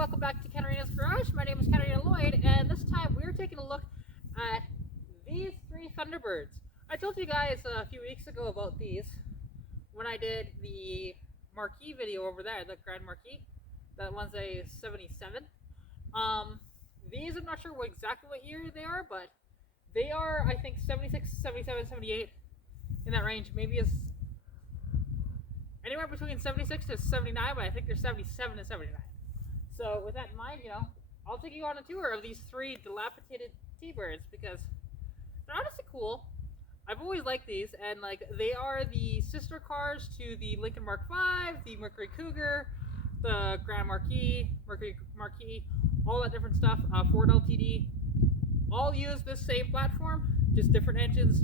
welcome back to Katarina's Garage. My name is Katarina Lloyd, and this time we're taking a look at these three Thunderbirds. I told you guys a few weeks ago about these when I did the marquis video over there, the Grand Marquis. That one's a 77. These I'm not sure exactly what year they are, but they are, I think, 76, 77, 78, in that range. Maybe it's anywhere between 76 to 79, but I think they're 77 to 79. So with that in mind, I'll take you on a tour of these three dilapidated T-Birds because they're honestly cool. I've always liked these, and they are the sister cars to the Lincoln Mark V, the Mercury Cougar, the Grand Marquis, Mercury Marquis, all that different stuff. Ford LTD, all use this same platform, just different engines.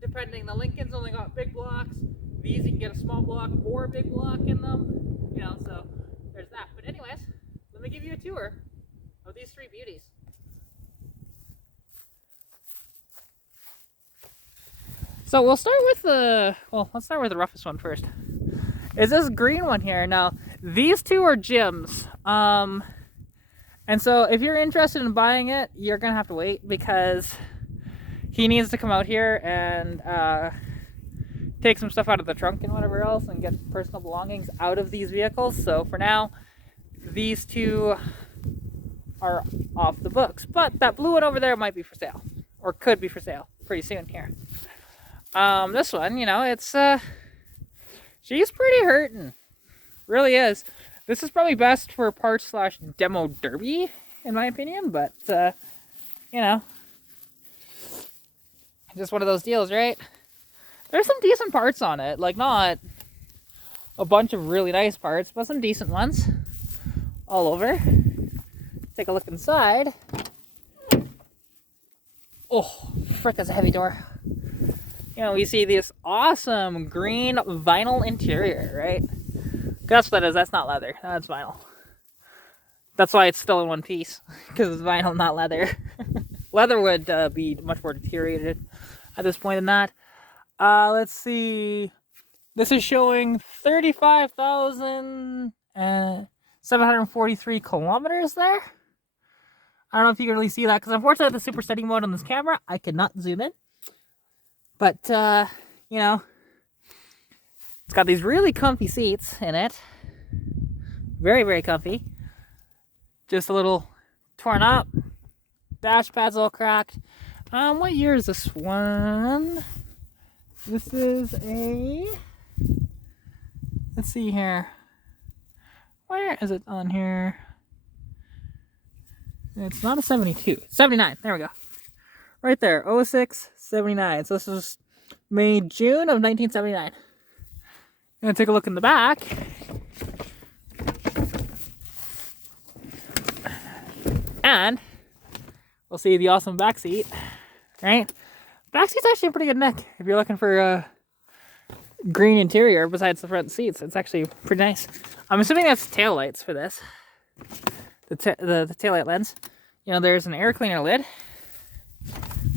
Depending, the Lincoln's only got big blocks. These you can get a small block or a big block in them, so there's that. But anyways, let me give you a tour of these three beauties. So we'll start with let's start with the roughest one first. Is this green one here. Now, these two are Jim's. And so if you're interested in buying it, you're gonna have to wait because he needs to come out here and take some stuff out of the trunk and whatever else and get personal belongings out of these vehicles. So for now, these two are off the books. But that blue one over there might be for sale, or could be for sale pretty soon here. This one, it's she's pretty hurting, really is. This is probably best for parts / demo derby, in my opinion. But just one of those deals, right? There's some decent parts on it, not a bunch of really nice parts, but some decent ones all over. Take a look inside. Oh, frick, that's a heavy door. We see this awesome green vinyl interior, right? That's what that is. That's not leather. That's vinyl. That's why it's still in one piece, because it's vinyl, not leather. Leather would be much more deteriorated at this point than that. Let's see. This is showing 35,743 kilometers there. I don't know if you can really see that because unfortunately the super steady mode on this camera, I cannot zoom in. But, it's got these really comfy seats in it. Very, very comfy. Just a little torn up. Dash pad's all cracked. What year is this one? This is let's see here. Where is it on here? It's not a 72. 79. There we go. Right there. 06, 79. So this is June of 1979. I'm going to take a look in the back. And we'll see the awesome back seat. Right? Back seat's actually a pretty good neck if you're looking for a green interior besides the front seats. It's actually pretty nice. I'm assuming that's tail lights for this. The taillight lens. There's an air cleaner lid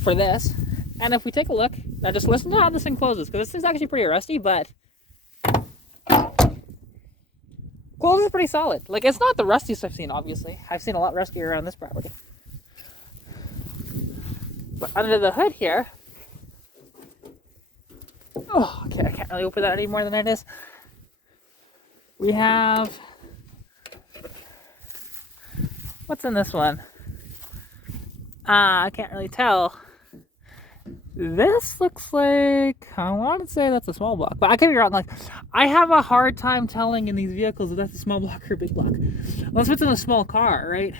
for this. And if we take a look, now just listen to how this thing closes, because this thing's actually pretty rusty, but closes pretty solid. It's not the rustiest I've seen, obviously. I've seen a lot rustier around this property. But under the hood here, okay, I can't really open that any more than it is. We have, what's in this one? I can't really tell. This looks like, I want to say that's a small block, but I could be wrong. I have a hard time telling in these vehicles if that's a small block or a big block. Unless it's in a small car, right?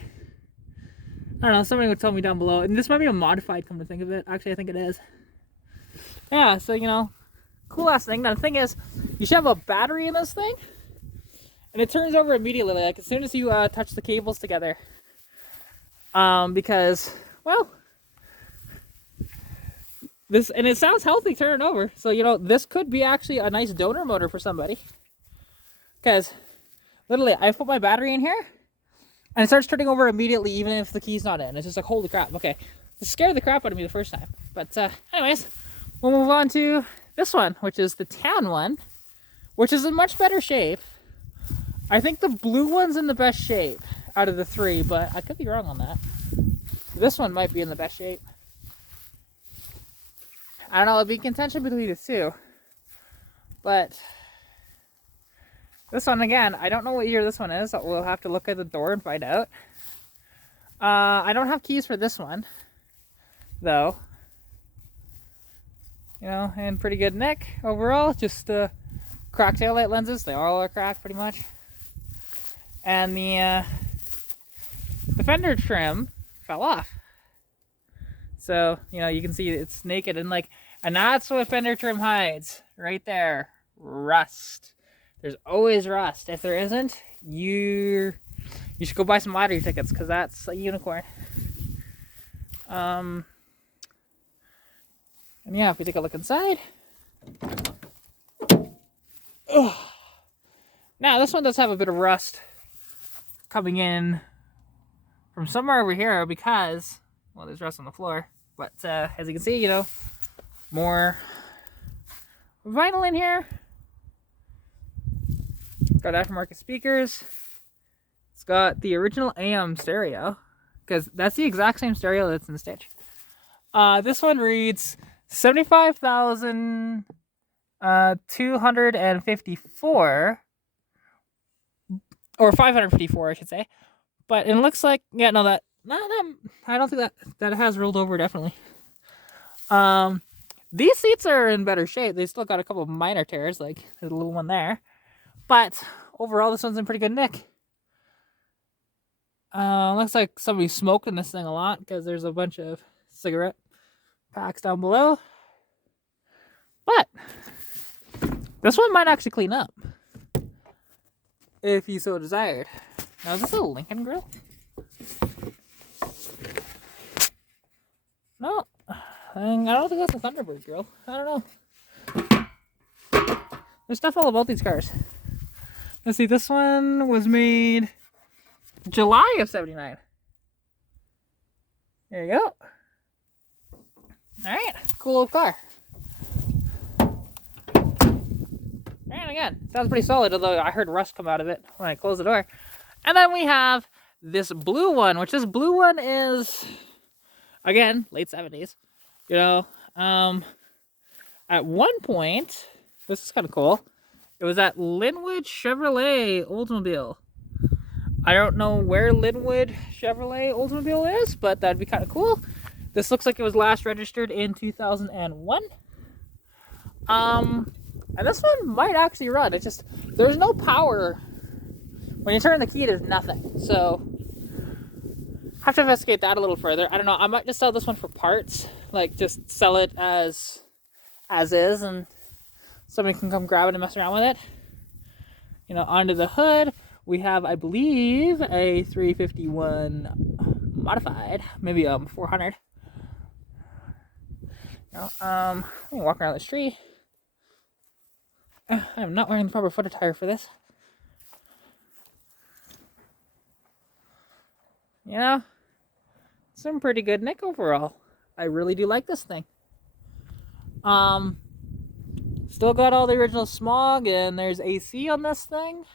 I don't know, somebody would tell me down below. And this might be a modified, come to think of it. Actually, I think it is. Yeah, so, cool ass thing. Now, the thing is, you should have a battery in this thing. And it turns over immediately, as soon as you touch the cables together. Because, well, and it sounds healthy turning over. So, this could be actually a nice donor motor for somebody. Because, literally, I put my battery in here. And it starts turning over immediately, even if the key's not in. It's just holy crap. Okay. It scared the crap out of me the first time. But anyways, we'll move on to this one, which is the tan one, which is in much better shape. I think the blue one's in the best shape out of the three, but I could be wrong on that. This one might be in the best shape. I don't know, it'd be contention between the two. But this one, again, I don't know what year this one is. So we'll have to look at the door and find out. I don't have keys for this one, though. You know, and pretty good nick overall. Just cracked taillight lenses. They all are cracked pretty much. And the fender trim fell off. So, you know, you can see it's naked and that's what fender trim hides right there. Rust. There's always rust. If there isn't, you should go buy some lottery tickets because that's a unicorn. And yeah, if we take a look inside. Ugh. Now, this one does have a bit of rust coming in from somewhere over here because, well, there's rust on the floor. But as you can see, you know, more vinyl in here. Got aftermarket speakers. It's got the original AM stereo because that's the exact same stereo that's in the Stitch. This one reads 75,254 or 554, I should say. But it looks like, yeah, no, I don't think that has rolled over, definitely. These seats are in better shape. They still got a couple of minor tears, like there's a little one there. But overall, this one's in pretty good nick. Looks like somebody's smoking this thing a lot because there's a bunch of cigarette packs down below. But this one might actually clean up if you so desired. Now, is this a Lincoln grill? No, I don't think that's a Thunderbird grill. I don't know. There's stuff all about these cars. Let's see, this one was made July of '79. There you go. Alright, cool little car. And again, sounds pretty solid, although I heard rust come out of it when I closed the door. And then we have this blue one, which this blue one is, again, late 70s. You know, at one point, this is kind of cool. It was at Linwood Chevrolet Oldsmobile. I don't know where Linwood Chevrolet Oldsmobile is, but that'd be kind of cool. This looks like it was last registered in 2001. And this one might actually run. It's just, there's no power. When you turn the key, there's nothing. So, have to investigate that a little further. I don't know. I might just sell this one for parts. Like, just sell it as is, and somebody can come grab it and mess around with it. You know, onto the hood, we have, I believe, a 351 modified, maybe 400. You know, let me walk around this tree. I am not wearing the proper footer tire for this. You know, some pretty good nick overall. I really do like this thing. Still got all the original smog, and there's AC on this thing.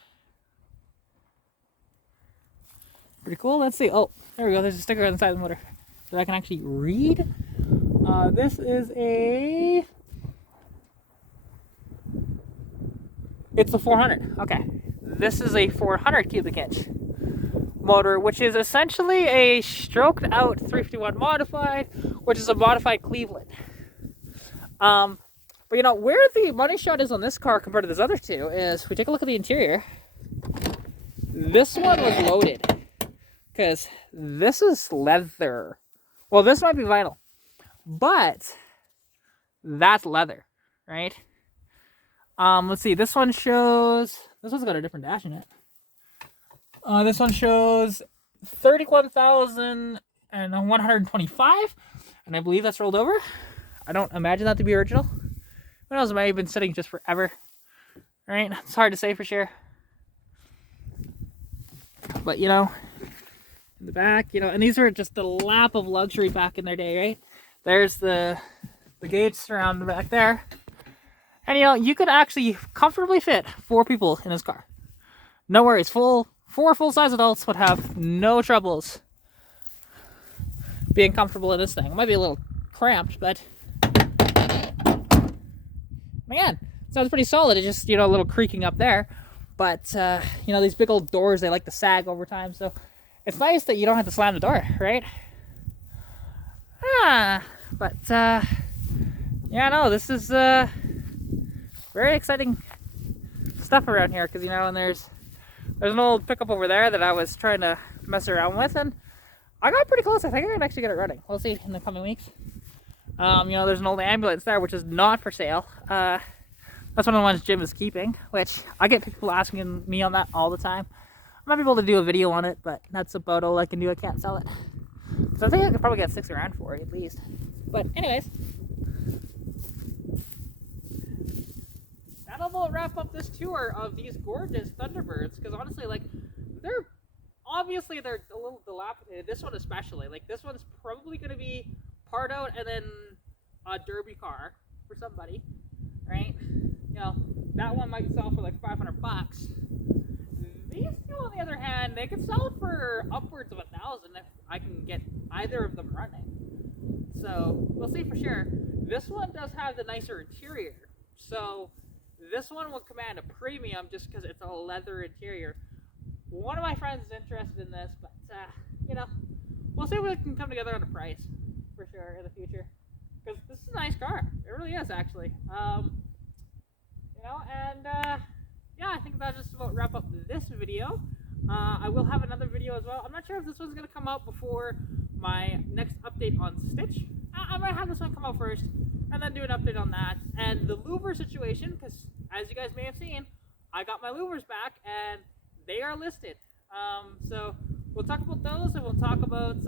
Pretty cool. Let's see. Oh, there we go. There's a sticker on the side of the motor that I can actually read. This is a... It's a 400. Okay. This is a 400 cubic inch motor, which is essentially a stroked out 351 modified, which is a modified Cleveland. But you know, where the money shot is on this car compared to this other two is, if we take a look at the interior, this one was loaded. Because this is leather. Well, this might be vinyl. But that's leather, right? Let's see, this one shows, this one's got a different dash in it. This one shows 31,125, and I believe that's rolled over. I don't imagine that to be original. Who knows, it might have been sitting just forever. Right? It's hard to say for sure. But, you know, in the back, you know, and these were just the lap of luxury back in their day, right? There's the gauge surround back there. And, you know, you could actually comfortably fit 4 people in this car. no worries. Four full-size adults would have no troubles being comfortable in this thing. It might be a little cramped, but man, sounds pretty solid. It's just, you know, a little creaking up there. But, you know, these big old doors, they like to sag over time. So it's nice that you don't have to slam the door, right? But, yeah, no, this is very exciting stuff around here. Because, you know, and there's an old pickup over there that I was trying to mess around with. And I got pretty close. I think I can actually get it running. We'll see in the coming weeks. You know, there's an old ambulance there, which is not for sale. That's one of the ones Jim is keeping, which I get people asking me on that all the time. I might be able to do a video on it, but that's about all I can do. I can't sell it. So I think I could probably get 6 grand for it at least. But anyways, that'll about wrap up this tour of these gorgeous Thunderbirds. Because honestly, like, they're a little dilapidated. This one especially. Like, this one's probably going to be part out and then a derby car for somebody, right? You know, that one might sell for like $500. These two, on the other hand, they could sell for upwards of $1,000 if I can get either of them running. So we'll see for sure. This one does have the nicer interior, so this one will command a premium just because it's a leather interior. One of my friends is interested in this, but you know, we'll see if we can come together on a price for sure in the future. Because this is a nice car. It really is, actually. You know, and yeah, I think that'll just about wrap up this video. I will have another video as well. I'm not sure if this one's going to come out before my next update on Stitch. I might have this one come out first, and then do an update on that. And the louver situation, because as you guys may have seen, I got my louvers back, and they are listed. So we'll talk about those, and we'll talk about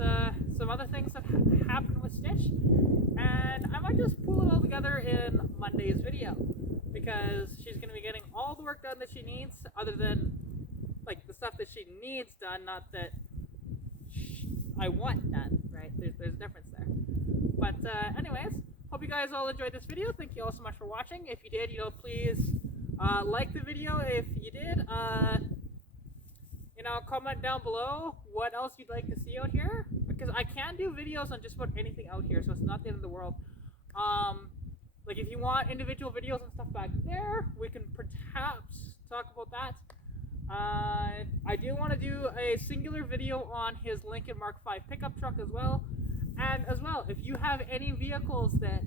some other things that happened with Stitch. And I might just pull it all together in Monday's video, because she's going to be getting all the work done that she needs, other than like the stuff that she needs done, not that I want done, right? There's a difference there. But anyways, hope you guys all enjoyed this video. Thank you all so much for watching. If you did, you know, please like the video. If you did, you know, comment down below what else you'd like to see out here, because I can do videos on just about anything out here, so it's not the end of the world. Like, if you want individual videos and stuff back there, we can perhaps talk about that. I do want to do a singular video on his Lincoln Mark V pickup truck as well. And as well, if you have any vehicles that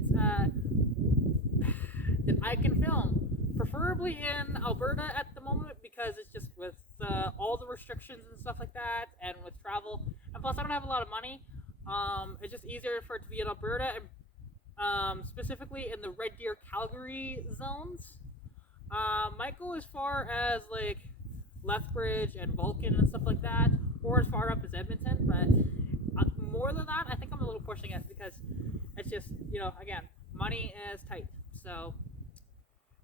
that I can film, preferably in Alberta at the moment, because it's just with all the restrictions and stuff like that, and with travel, and plus I don't have a lot of money. It's just easier for it to be in Alberta, and specifically in the Red Deer, Calgary zones. Might go as far as like Lethbridge and Vulcan and stuff like that, or as far up as Edmonton, but more than that, I think I'm a little pushing it, because it's just, you know, again, money is tight. So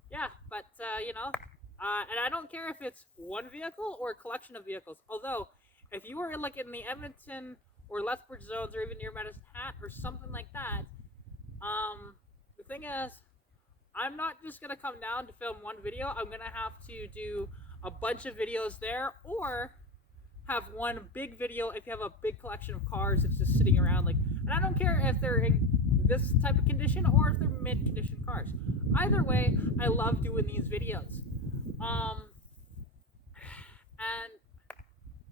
yeah, but you know, and I don't care if it's one vehicle or a collection of vehicles. Although, if you were like in the Edmonton or Lethbridge zones, or even near Medicine Hat or something like that, the thing is, I'm not just gonna come down to film one video. I'm gonna have to do a bunch of videos there, or have one big video if you have a big collection of cars that's just sitting around. Like, and I don't care if they're in this type of condition or if they're mid-condition cars. Either way, I love doing these videos. And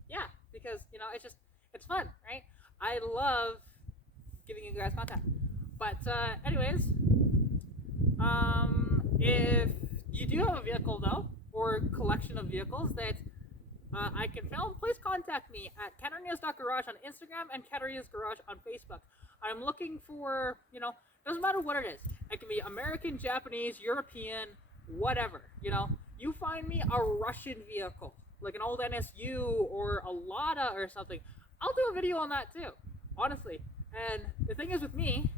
yeah, because, you know, it's fun, right? I love giving you guys content. But anyways, if you do have a vehicle though, or collection of vehicles that I can film, please contact me at Katarina's.garage on Instagram and Katarina's Garage on Facebook. I'm looking for, you know, doesn't matter what it is. It can be American, Japanese, European, whatever, you know. You find me a Russian vehicle, like an old NSU or a Lada or something, I'll do a video on that too, honestly. And the thing is with me,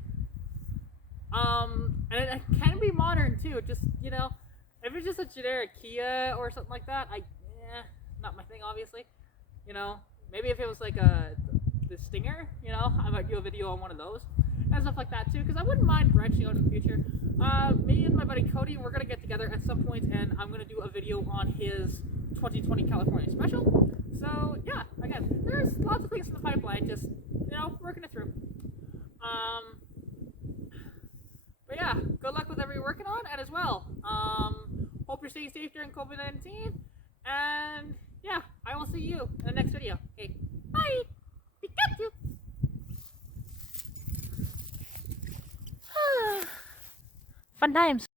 and it can be modern too, just, you know, if it's just a generic Kia or something like that, not my thing, obviously. You know, maybe if it was like the Stinger, you know, I might do a video on one of those. and stuff like that too, because I wouldn't mind branching out in the future. Me and my buddy Cody, we're gonna get together at some point, and I'm gonna do a video on his 2020 California special. So yeah, again, there's lots of things in the pipeline, just, you know, working it through. But yeah, good luck with whatever you're working on, and as well, hope you're staying safe during COVID-19, and yeah, I will see you in the next video. Okay, bye! Pikachu! Fun times!